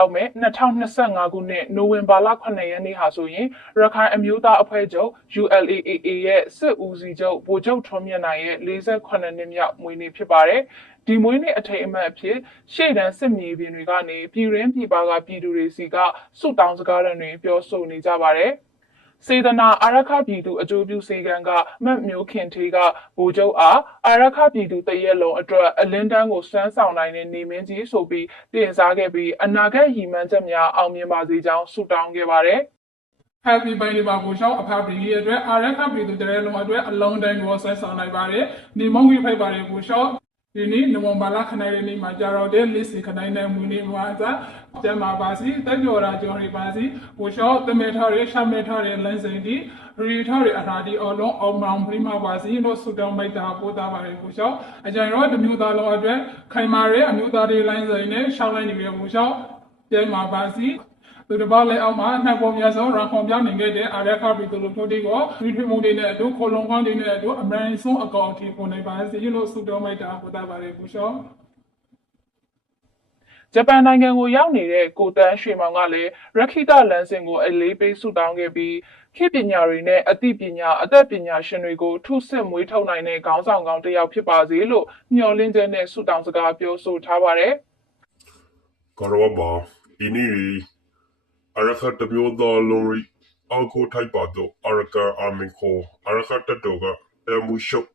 ရောက်မဲ့2025ခုနှစ်နိုဝင်ဘာလ9ရက်နေ့ဟာဆိုရင်ရခိုင်အမျိုးသားအဖွဲ့ချုပ် ULAAA ရဲ့စစ်ဦးစီးချုပ်ဗိုလ်ချုပ်ထွန်းမြတ်နိုင်ရဲ့48နှစ်မြောက်မွေးနေ့ဖြစ်ပါတယ်။ဒီမွေးနေ့အထိမ်းအမှတ်အဖြစ်ရှေ့တန်းစစ်မြေပြင်တွေကနေပြည်ရင်းပြည်ပကပြည်သူတွေစီကဆုတောင်းစကားတွေပြောဆိုနေကြပါတယ်။ စေတနာအာရခပြည်သူအကျိုးပြုစေကံကမတ်မျိုးခင်ထေးကဗိုလ်ချုပ်အားအာရခပြည်သူတရက်လုံးအတွက်အလင်းတန်းကိုစွမ်းဆောင်နိုင်တဲ့နေမင်းကြီးဆိုပြီးတင်စားခဲ့ပြီးအနာဂတ်ရည်မှန်းချက်များအောင်မြင်ပါစေကြောင်းဆုတောင်းခဲ့ပါတယ် Happy birthday ပါကိုရှောင်းအဖပြည်ရဲ့အတွက်အာရခပြည်သူတရဲလုံးအတွက်အလုံးတိုင်းကိုဆက်ဆောင်နိုင်ပါတယ်။ဒီမုံကြီးဖိုက်ပါတယ်ကိုရှောင်း ဒီနေ့နိုဝင်ဘာလခနိုင်တဲ့နေ့မှာကြာတော့တဲ့ list ခနိုင်တဲ့မူနေမှာသာကျမပါစီတက်ကြော်ရာကြော်ရီပါစီကိုရှောင်းတမေထော်ရရှာမေထော်ရလန်းစိန်ဒီရီထော်ရအရာဒီအလုံးအောင်မောင်ပြမပါစီလို့ဆုတောင်းမိတ်တာပို့တာပါတယ်ကိုရှောင်းအကြံရောတမျိုးသားလုံးအတွက်ခိုင်မာတဲ့အမျိုးသားတွေလိုင်းစိန်နဲ့ရှောင်းလိုက်နေပြီကိုရှောင်းကျမပါစီ သူတစ်ပါးလည်းအောက်မှာနှစ်ပုံများဆုံးရန်ကုန်ပြောင်းနေခဲ့တဲ့အာရခပြည်သူလူထုတွေကိုဒီထွေမှုတွေနဲ့အတူခိုလုံကောင်းတွေနဲ့အတူအမှန်ဆုံးအကောင့်အထိပုံနိုင်ပါစေလို့ဆုတောင်းလိုက်တာပို့တာပါတယ်ကိုရှောင်းဂျပန်နိုင်ငံကိုရောက်နေတဲ့ကိုတန်းရွှေမောင်ကလည်းရခိတလန်စင်ကိုအလေးပေးဆုတောင်းခဲ့ပြီးခေတ်ပညာတွေနဲ့အသိပညာအသက်ပညာရှင်တွေကိုထုစစ်မွေးထုတ်နိုင်တဲ့ခေါင်းဆောင်ကောင်းတစ်ယောက်ဖြစ်ပါစေလို့မျှော်လင့်ချက်နဲ့ဆုတောင်းစကားပြောဆိုထားပါတယ် Karababa, Iniri, Araka Tamyoda Lori, Alko Taipado, Araka Arminko, Araka Tatoga, Emusho,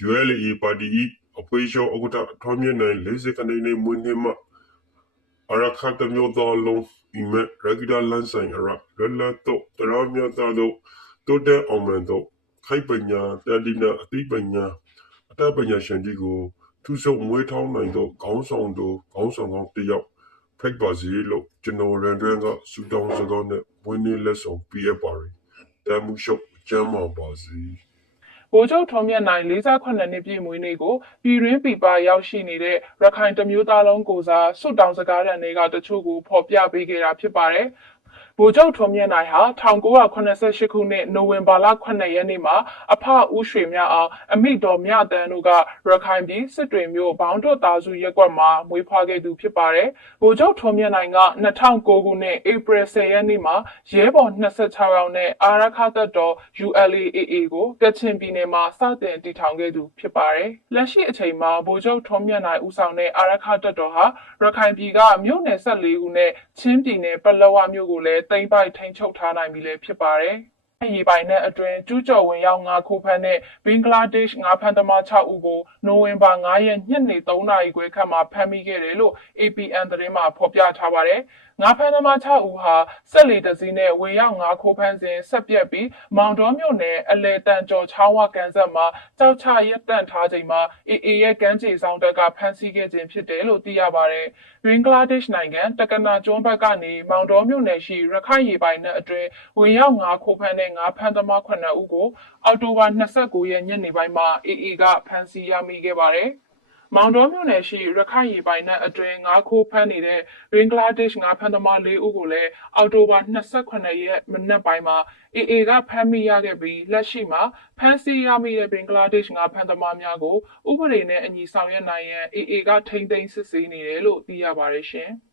Yueli Ipadi, Apuisho Okuta, Tomia Nine, Lazy Canadian Munhima, Araka Tamyoda Long, Ime, Regular Lansang, Arak, Relato, Taramia Tado, Tote Aumento, Kaipanya, Tadina, Atipanya, Atapanya Shandigo, သူစုံမွေးထောင်းနိုင်သောခေါင်းဆောင်တို့ခေါင်းဆောင်ကောင်းတစ်ယောက် ဖိတ်ပါစေလို့ကျွန်တော်ရန်တွင်ကစူတောင်းစကားနဲ့ဝင်းနေလက်ဆောင်ပြရပါရင်တမှုရှုပ်ကျမ်းမာပါစေ။ဗိုလ်ချုပ်ထုံးမြတ်နိုင်48နှစ်ပြည့်မွေးနေ့ကိုပြည်ရင်းပြည်ပရောက်ရှိနေတဲ့ရခိုင်တမျိုးသားလုံးကိုစားဆုတောင်းစကားတန်တွေကတချို့ကိုဖော်ပြပေးခဲ့တာဖြစ်ပါတယ်။ ဗိုလ်ချုပ်ထွန်းမြတ်နိုင်ဟာ1988ခုနှစ်နိုဝင်ဘာလ9ရက်နေ့မှာအဖဦးရွှေမြအောင်အမိတော်မြတန်းတို့ကရခိုင်ပြည်စစ်တွေမြို့ဘောင်းတွတ်သားစုရက်ကွက်မှာမွေးဖွားခဲ့သူဖြစ်ပါတယ်။ဗိုလ်ချုပ်ထွန်းမြတ်နိုင်က2009ခုနှစ်ဧပြီ10ရက်နေ့မှာရဲဘော်26ယောက်နဲ့အာရခသက်တော် ULAAA ကိုကချင်ပြည်နယ်မှာစတင်တည်ထောင်ခဲ့သူဖြစ်ပါတယ်။လက်ရှိအချိန်မှာဗိုလ်ချုပ်ထွန်းမြတ်နိုင်ဦးဆောင်တဲ့အာရခသက်တော်ဟာရခိုင်ပြည်ကမြို့နယ်14ခုနဲ့ချင်းပြည်နယ်ပလောဝမြို့ကိုလည်းတိမ့်ပိုက်ထိန်းချုပ်ထားနိုင်ပြီလည်းဖြစ်ပါတယ်။ရေပိုင်နဲ့အတွင်းကျူးကျော်ဝင်ရောက်ငါခိုးဖမ်းတဲ့ဘင်္ဂလားဒေ့ရှ်ငါဖမ်းသမား6ဦးကိုနိုဝင်ဘာ9ရက်ညနေ3နာရီခွဲခန့်မှာဖမ်းမိခဲ့တယ်လို့ APN သတင်းမှာဖော်ပြထားပါတယ်။ ငါဖမ်းသမား6ဦးဟာဆက်လီတစည်းနဲ့ဝင်ရောက်ငါခိုးဖမ်းစဉ်ဆက်ပြက်ပြီးမောင်တော်မြို့နယ်အလဲတန်ကျော်ချောင်းဝကန်ဆက်မှာကြောက်ချရက်တန့်ထားချိန်မှာ AA ရဲ့ကမ်းခြေဆောင်တပ်ကဖမ်းဆီးခဲ့ခြင်းဖြစ်တယ်လို့သိရပါတယ်။ဘင်္ဂလားဒေ့ရှ်နိုင်ငံတက္ကနာကျွန်းဘက်ကနေမောင်တော်မြို့နယ်ရှိရခိုင်ရေပိုင်နဲ့အတွင်းဝင်ရောက်ငါခိုးဖမ်းတဲ့ငါဖမ်းသမား9ဦးကိုအောက်တိုဘာ29ရက်ညနေပိုင်းမှာ AA ကဖမ်းဆီးရမိခဲ့ပါတယ်။ မောင်တော်မြို့နယ်ရှိရခိုင်ရေပိုင်နက်အတွင်းငါးခိုးဖမ်းနေတဲ့ဘင်္ဂလားဒေ့ရှ်ငါးဖမ်းသမား၄ဦးကိုလည်းအောက်တိုဘာ28ရက်မနက်ပိုင်းမှာ AA ကဖမ်းမိရခဲ့ပြီးလက်ရှိမှာဖမ်းဆီးရမိတဲ့ဘင်္ဂလားဒေ့ရှ်ငါးဖမ်းသမားများကိုဥပဒေနဲ့အညီဆောင်ရွက်နိုင်ရန် AA ကထိမ့်သိမ်းစစ်ဆေးနေတယ်လို့သိရပါတယ်ရှင်။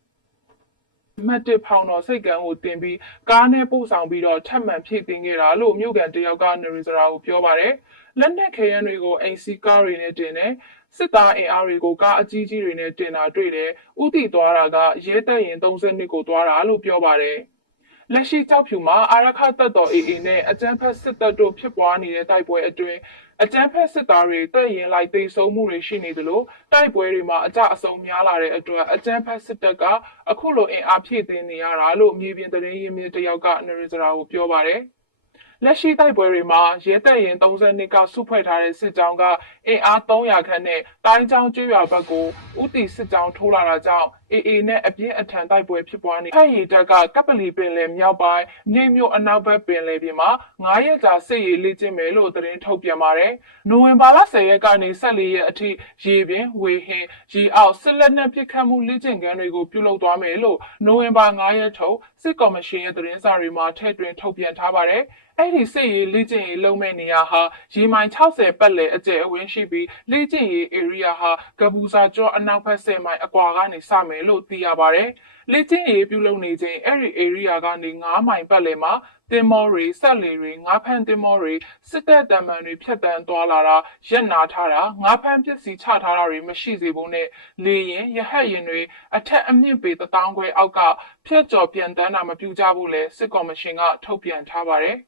မတ်တစ်ဖောင်တော်စိတ်ကံကိုတင်ပြီးကားနဲ့ပို့ဆောင်ပြီးတော့ထပ်မံဖြည့်တင်ခဲ့တာလို့မြို့ကန်တယောက်ကနေရီစရာကိုပြောပါတယ် လက်နက်ခဲယမ်းတွေကိုအိမ်စီးကားတွေနဲ့တင်တယ်စစ်သားအင်အားတွေကိုကားအကြီးကြီးတွေနဲ့တင်တာတွေ့တယ်ဥတီသွားတာကရဲတပ်ရင်32ကိုသွားတာလို့ပြောပါတယ်လက်ရှိကြောက်ဖြူမှာအာရခတပ်တော် AA နဲ့အကြမ်းဖက်စစ်တပ်တို့ဖြစ်ပွားနေတဲ့တိုက်ပွဲအတွင်းအကြမ်းဖက်စစ်သားတွေတပ်ရင်လိုက်သိမ်းဆုံးမှုတွေရှိနေသလိုတိုက်ပွဲတွေမှာအကြအဆုံများလာတဲ့အတွက်အကြမ်းဖက်စစ်တပ်ကအခုလိုအင်အားဖြည့်တင်းနေရတာလို့မြေပြင်သတင်းရင်းမြစ်တယောက်ကနရီစရာကိုပြောပါတယ် လက်ရှိတိုက်ပွဲတွေမှာရဲတပ်ရင်32ကစုဖွဲ့ထားတဲ့စစ်ကြောင်းကအင်အား300ခန့်နဲ့တိုင်းချောင်းကျွော်ဘက်ကိုဥတီစစ်ကြောင်းထိုးလာတာကြောင့် AA နဲ့အပြင်းအထန်တိုက်ပွဲဖြစ်ပွားနေဖက်ရီတပ်ကကပလီပင်လယ်မြောက်ပိုင်းနေမြို့အနောက်ဘက်ပင်လယ်ပြင်မှာ9ရက်ကြာစစ်ရေးလေ့ကျင့်မယ်လို့သတင်းထုတ်ပြန်ပါတယ်။နိုဝင်ဘာလ10ရက်ကနေ14ရက်အထိရေပြင်ဝေဟင်ရေအောက်စစ်လက်နက်ပစ်ခတ်မှုလေ့ကျင့်ခန်းတွေကိုပြုလုပ်သွားမယ်လို့နိုဝင်ဘာ9ရက်ထုတ်စစ်ကော်မရှင်ရဲ့သတင်းစာတွေမှာထည့်သွင်းထုတ်ပြန်ထားပါတယ်။ အဲ့ဒီစစ်ရေးလေ့ကျင့်ရေးလုပ်မဲ့နေရာဟာရေမိုင်60ပတ်လည်အကျယ်အဝန်းရှိပြီးလေ့ကျင့်ရေး area ဟာကပူစာကျော်အနောက်ဘက်10မိုင်အကွာကနေစမယ်လို့သိရပါတယ်။လေ့ကျင့်ရေးပြုလုပ်နေချိန်အဲ့ဒီ area ကနေ9မိုင်ပတ်လည်မှာတင်မောတွေဆက်လေတွေငါးဖမ်းတင်မောတွေစစ်တပ်တံမှန်တွေဖြတ်တန်းသွားလာတာရက်နာထားတာငါးဖမ်းပစ္စည်းချထားတာတွေမရှိစေဖို့နဲ့လေရင်ရဟတ်ရင်တွေအထက်အမြင့်ပေတထောင်ခွဲအောက်ကဖြတ်ကျော်ပြန်တန်းတာမပြုကြဘူးလဲစစ်ကော်မရှင်ကထုတ်ပြန်ထားပါတယ်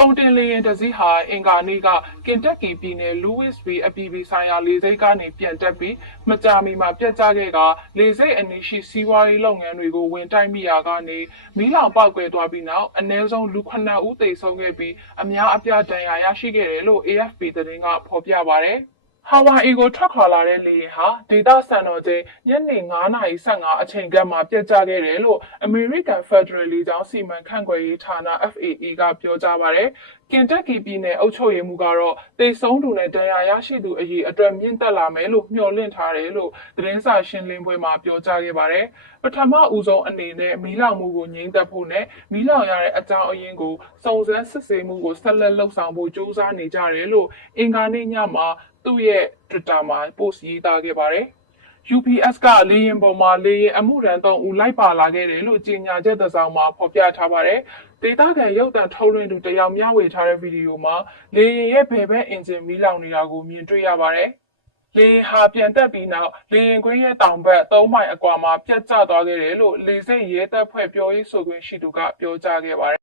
ကုန်တင်လေရင်တစ်စီးဟာအင်္ဂါနေ့ကကင်တက်ကီပြည်နယ်လူးဝစ်ဘီအပြည်ပြည်ဆိုင်ရာလေဆိပ်ကနေပြန်တက်ပြီးမကြာမီမှာပြတ်ကျခဲ့ကလေဆိပ်အနီးရှိစီးပွားရေးလုပ်ငန်းတွေကိုဝင်တိုက်မိရာကနေမီးလောင်ပေါက်ကွဲသွားပြီးနောက်အ ਨੇ ဆုံးလူ9ဦးသေဆုံးခဲ့ပြီးအများအပြားဒဏ်ရာရရှိခဲ့တယ်လို့ AFP သတင်းကဖော်ပြပါတယ်။ ဟာဝိုင်အီကိုထွက်ခွာလာတဲ့လေယာဉ်ဟာဒေသစံတော်ချိန်ညနေ9:15အချိန်ကမှပြတ်ကျခဲ့တယ်လို့ American Federal လေကြောင်းစီမံခန့်ခွဲရေးဌာန FAA ကပြောကြားပါတယ်။ကင်တက်ကီပြည်နယ်အုပ်ချုပ်ရေးမှူးကတော့တေဆုံးသူနဲ့ဒဏ်ရာရရှိသူအရေးအတွက်မြင့်တက်လာမယ်လို့မျှော်လင့်ထားတယ်လို့သတင်းစာရှင်းလင်းပွဲမှာပြောကြားခဲ့ပါတယ်။ပထမဦးဆုံးအနေနဲ့မီးလောင်မှုကိုငြိမ်းသက်ဖို့နဲ့မီးလောင်ရတဲ့အကြောင်းအရင်းကိုစုံစမ်းစစ်ဆေးမှုကိုဆက်လက်လှုပ်ဆောင်ဖို့ကြိုးစားနေကြတယ်လို့အင်္ဂါနေ့ညမှာ သူ့ရဲ့ Twitter မှာ post ရေးသားခဲ့ပါတယ်။ UPS ကလေရင်ပေါ်မှာလေရင်အမှုရန်3ဦးလိုက်ပါလာခဲ့တယ်လို့ကြေညာချက်တစ်စောင်မှာဖော်ပြထားပါတယ်။ဒေတာကန်ရုပ်သံထုတ်လွှင့်သူတယောက်မျှဝေထားတဲ့ဗီဒီယိုမှာလေရင်ရဲ့ဘယ်ဘက်အင်ဂျင်မီးလောင်နေတာကိုမြင်တွေ့ရပါတယ်။လေယာဉ်ဟာပြန်တက်ပြီးနောက်လေရင်ခွင်းရဲ့တောင်ဘက်3မိုင်အကွာမှာပြတ်ကျသွားခဲ့တယ်လို့လေဆိပ်ရဲတပ်ဖွဲ့ပြောရေးဆိုခွင့်ရှိသူကပြောကြားခဲ့ပါတယ်